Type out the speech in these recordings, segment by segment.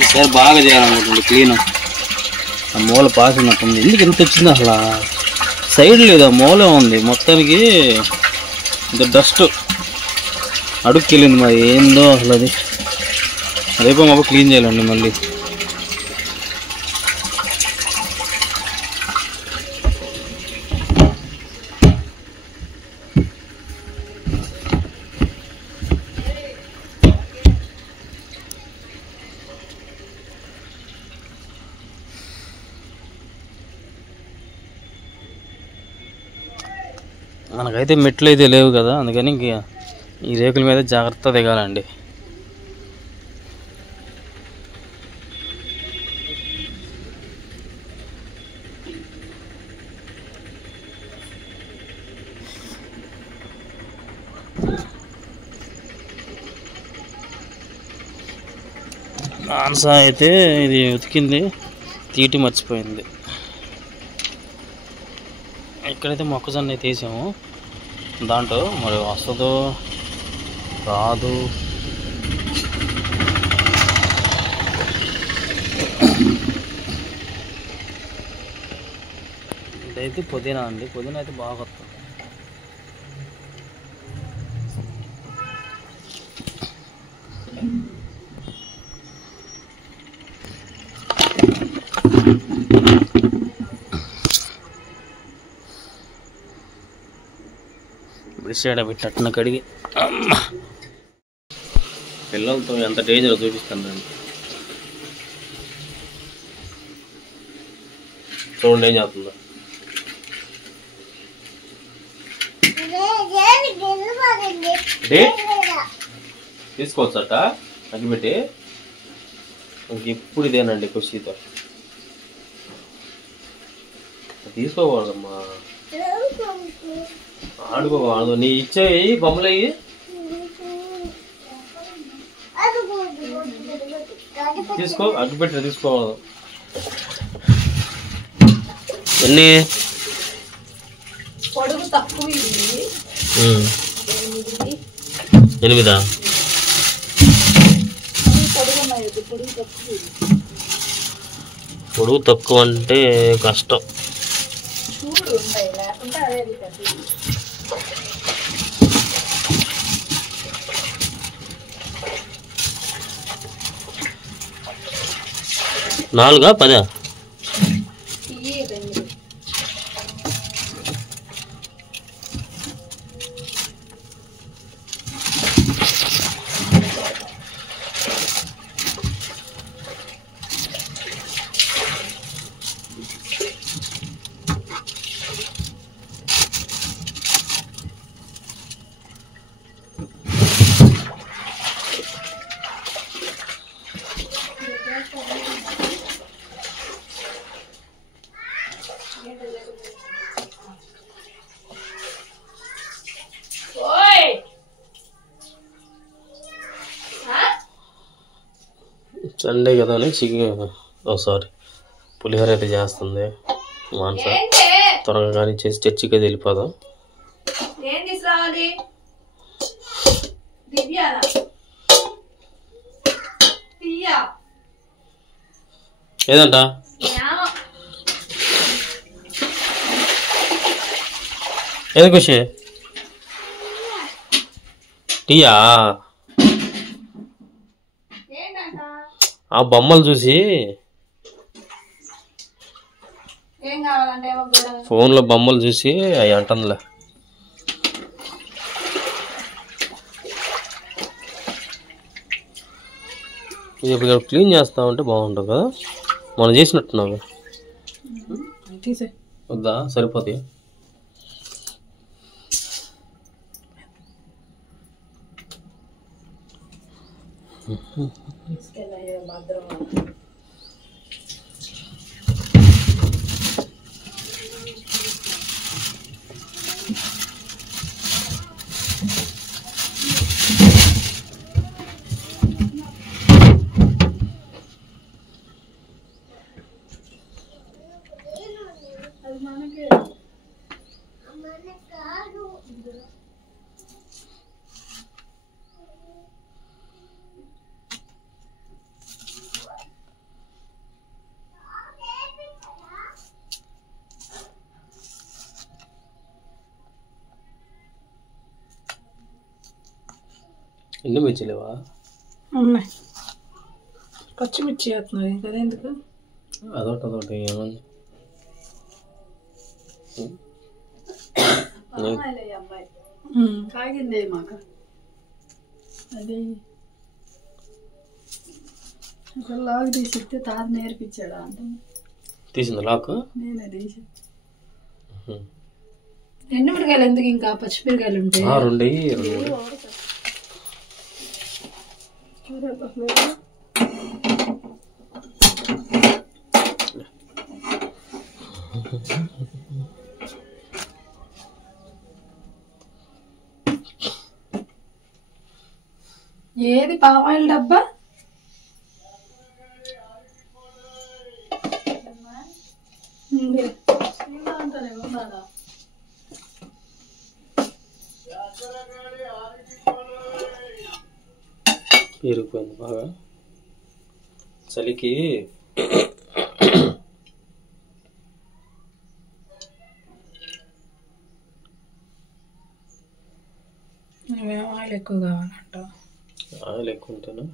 ఈసారి బాగా చేయాలనుకుంటుంది క్లీన్. ఆ మూల పాసినట్టుంది. ఎందుకు ఎంత వచ్చింది అసలు? సైడ్ లేదు, ఆ మూలే ఉంది. మొత్తానికి ఇంత డస్ట్ అడుగుకి వెళ్ళింది. మరి ఏందో అసలు అది. రేపు మాకు క్లీన్ చేయాలండి మళ్ళీ. మనకైతే మెట్లు అయితే లేవు కదా, అందుకని ఇంక ఈ రేకుల మీద జాగ్రత్త దిగాలండి. మానస అయితే ఇది ఉతికింది, తీటి మర్చిపోయింది. ఇక్కడైతే మొక్కజొన్న అయితే వేసాము. దాంట్లో మరి వస్తుందో రాదు. ఇదైతే పుదీనా అండి. పుదీనా అయితే బాగా వస్తుంది. బ్రష్ పెట్టినట్టున కడిగి పిల్లలతో ఎంత డేంజర్ చూపిస్తాను. చూడండి ఏం చేస్తుందో. తీసుకోవచ్చట అగ్గిపెట్టి. ఇంకెప్పుడు ఇదేనండి ఖుషితో. తీసుకోకూడదమ్మా, ఆడుకోకూడదు. నీ ఇచ్చేవి బొమ్మలయ్యి. తీసుకో, అగ్గిపెట్టి తీసుకోకూడదు. ఎన్ని పొడుగు తక్కువ, 8. పొడుగు తక్కువ అంటే కష్టం. 4 10. సండే కదా అని చికెన్, సారీ పులిహోర అయితే చేస్తుంది మానస. త్వరగా కానీ చేసి చర్చికి అయితే వెళ్ళిపోదాం. ఏదంట ఏది ఖుషి? టీయా? ఆ బొమ్మలు చూసి ఫోన్లో బొమ్మలు చూసి అవి అంటుందిలే. ఇది ఇప్పుడు క్లీన్ చేస్తా ఉంటే బాగుంటుంది కదా. మనం చేసినట్టున్నావు వద్దా? సరిపోతాయి. ఎండు మిర్చి లేవా? ఉన్నాయి, పచ్చిమిర్చి వేస్తున్నాయి కదా, ఎందుకు అదొకటి ఏమన్నా కాగిందే మాకు అది లాక్ తీసిస్తే తాత నేర్పించాడా అంటే తీసింది లాక్, నేనే తీసి. ఎండుమిరకాయలు ఎందుకు, ఇంకా పచ్చిమిరకాయలు ఉంటాయి. 2 ఏది పామాయిల్ డబ్బా? పేరుకుపోయింది బాగా చలికి. ఆయిల్ ఎక్కువ కావాలంట. ఆయిల్ ఎక్కువ ఉంటేనా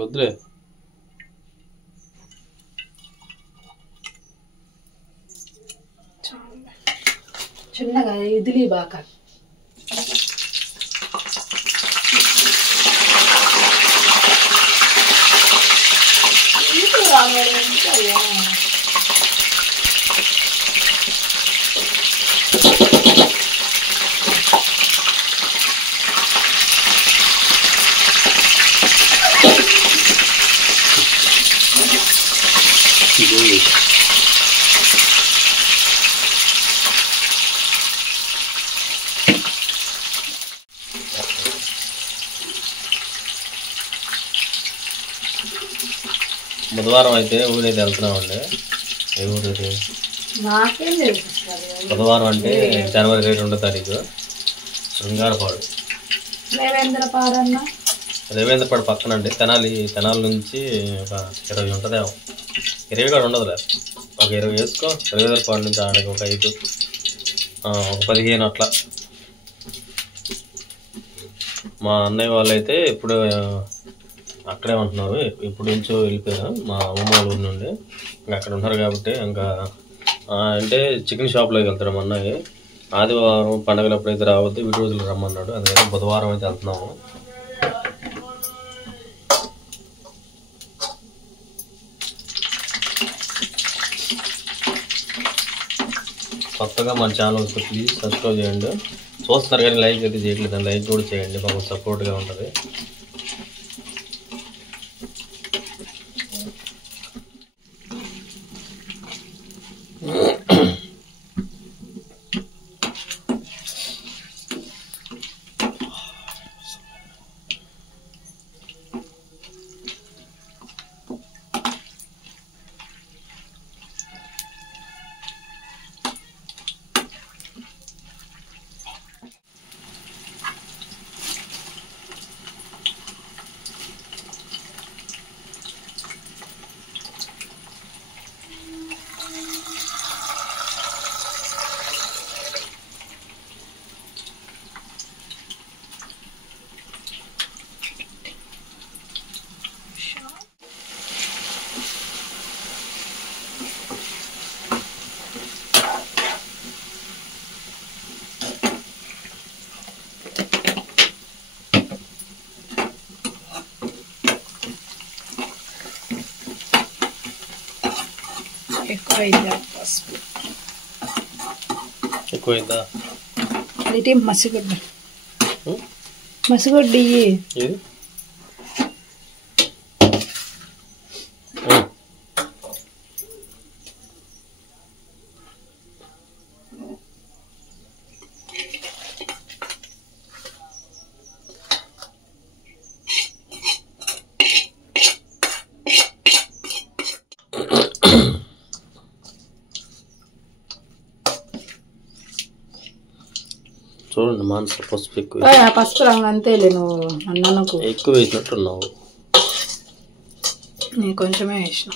వద్దులే. చిన్నగా ఇడ్లీ బాగా బుధవారం అయితే ఊరైతే వెళ్తున్నామండి. ఏ ఊరైతే నాకేం తెలుసు. బుధవారం అంటే జనవరి 2వ తారీఖు శృంగారపాడు. రేవేంద్రపాడు పక్కన అండి. తెనాలి నుంచి ఒక 20 ఉంటుందేమో. 20 కూడా ఉండదులే, ఒక 20 వేసుకో. రేవేంద్రపాడు నుంచి ఆడకి ఒక 5, ఒక 15 అట్లా. మా అన్నయ్య వాళ్ళు అయితే ఇప్పుడు అక్కడే ఉంటున్నారు. ఇప్పుడు నుంచో వెళ్ళిపోయారు మా అమ్మమ్మ వాళ్ళ ఊరి నుండి. ఇంకా అక్కడ ఉన్నారు కాబట్టి ఇంకా అంటే చికెన్ షాప్లోకి వెళ్తాడు మా అన్నయ్య. ఆదివారం పండగలప్పుడు అయితే రావద్దు, వీటి రోజులు రమ్మన్నాడు. అందుకని బుధవారం అయితే వెళ్తున్నాము. కొత్తగా మన ఛానల్ వస్తే ప్లీజ్ సబ్స్క్రైబ్ చేయండి. చూస్తున్నారు కానీ లైక్ అయితే చేయట్లేదు, లైక్ కూడా చేయండి, మాకు సపోర్ట్గా ఉంటుంది. ఎక్కువైందా పసుపు? ఎక్కువైందా? అది మసిగడ్డ, మసిగడ్డ ఇయ్యి. చూడండి మానస, పసుపు ఎక్కువ, పసుపు రంగు అంతేలే. నువ్వు అన్నకు ఎక్కువ వేసినట్టున్నావు. నేను కొంచెమే వేసిన.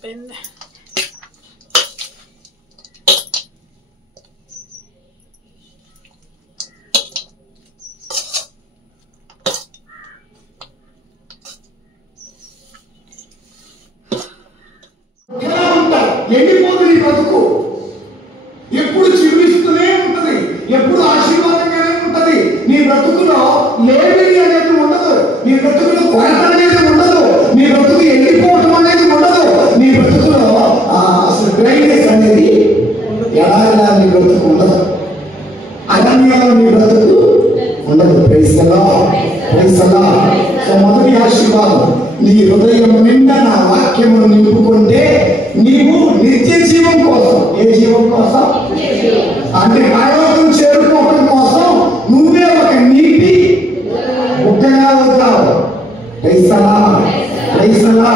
అయిపోయింది. ఎండిపోదు నీ బ్రతుకు, ఎప్పుడు చిగురిస్తూనే ఉంటది, ఎప్పుడు ఆశీర్వాదంగానే ఉంటది. నీ బ్రతుకులో లేమిడి అనేది ఉండదు, నీ బ్రతుకులో కొరత అనేది ఉండదు, నీ బ్రతుకు ఎండిపోవటం అనేది ఉండదు, నీ బ్రతుకులో అసలు డ్రైనెస్ అనేది ఎలా నీ బ్రతుకు ఉండదు, అరణ్యాలు నీ బ్రతుకు ఉండదు. ప్రైస్తలా ప్రైస్తలా. సో మొదటి ఆశీర్వాదం, నీ హృదయం నిండా నా వాక్యమును నింపుకుంటే నీవు నిత్య జీవం కోసం, ఏ జీవం కోసం అంటే పరలోకం చేరుకోవడం కోసం నువ్వే ఒక నీటి ముక్కగా అవుతావు. ప్రైస్తలా ప్రైస్తలా.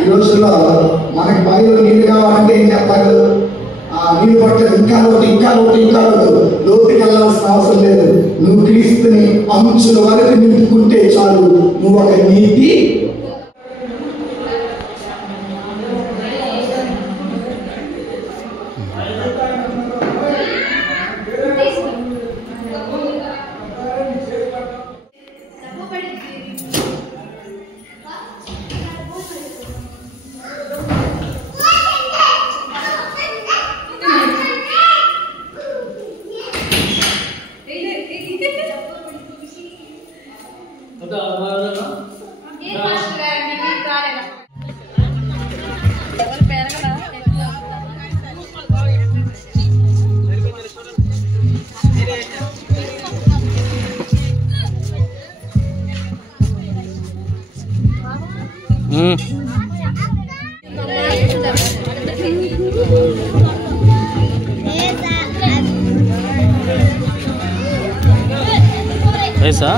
ఈ రోజుల్లో మనకి బావిలో నీళ్ళు కావాలంటే ఏం చెప్తారు? నీళ్ళు పట్టదు, ఇంకా లోటు ఇంకా లోటు ఇంకా లోటు, లోతుకి వెళ్ళాల్సిన అవసరం లేదు. నువ్వు క్రీస్తుని అంచుల వరకు నింపుకుంటే చాలు, నువ్వు ఒక నీటి ऐसा